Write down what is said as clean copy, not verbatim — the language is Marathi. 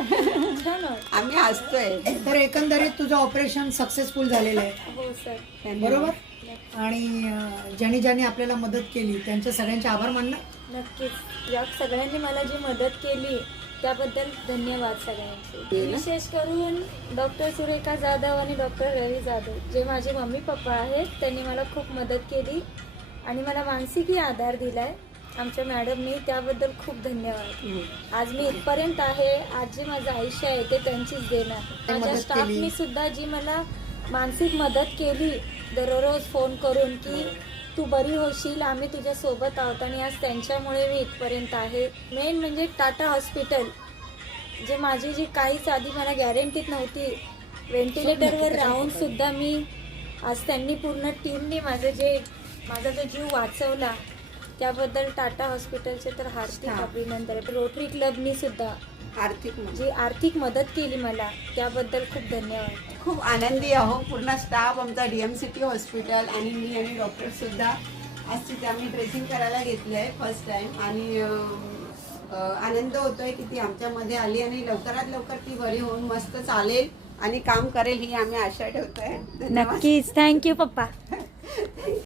छान वाटतं. आम्ही हसतोय. तर एकंदरीत तुझं ऑपरेशन सक्सेसफुल झालेलं आहे, हो सर. बरोबर? आणि ज्यांनी आपल्याला मदत केली त्यांचे सगळ्यांचे आभार मानणार. नक्कीच या सगळ्यांनी मला जी मदत केली त्याबद्दल धन्यवाद सगळ्यांचे. विशेष करून डॉक्टर सुरेखा जाधव आणि डॉक्टर रवी जाधव जे माझे मम्मी पप्पा आहेत, त्यांनी मला खूप मदत केली आणि मला मानसिकही आधार दिलाय आमच्या मॅडमनी, त्याबद्दल खूप धन्यवाद. आज मी इथपर्यंत आहे, आज जे माझं आयुष्य आहे ते त्यांचीच देण आहे. माझ्या मदत स्टाफनी केली. सुद्धा जी मला मानसिक मदत केली दररोज फोन करून की तू बरी होशील, आम्ही तुझ्या सोबत आहोत, आणि आज त्यांच्यामुळे मी इथपर्यंत आहे. मेन म्हणजे टाटा हॉस्पिटल, जे माझी जी काहीच आधी मला गॅरंटीच नव्हती, व्हेंटिलेटरवर राहून सुद्धा मी आज त्यांनी पूर्ण टीमने माझा जो जीव वाचवला, त्याबद्दल टाटा हॉस्पिटलचे तर हार्दिक अभिनंदन. रोटरी क्लबनी सुद्धा जी आर्थिक मदत केली मला, त्याबद्दल खूप धन्यवाद. खूप आनंदी आहो पूर्ण स्टाफ आमचा DMCT हॉस्पिटल, आणि मी आणि डॉक्टर सुद्धा आज तिथे आम्ही ड्रेसिंग करायला घेतलंय फर्स्ट टाइम, आणि आनंद होतोय की ती आमच्यामध्ये आली आणि लवकरात लवकर ती बरी होऊन मस्त चालेल आणि काम करेल ही आम्ही आशा ठेवतोय. धन्यवाद. नक्कीच. थँक्यू पप्पा.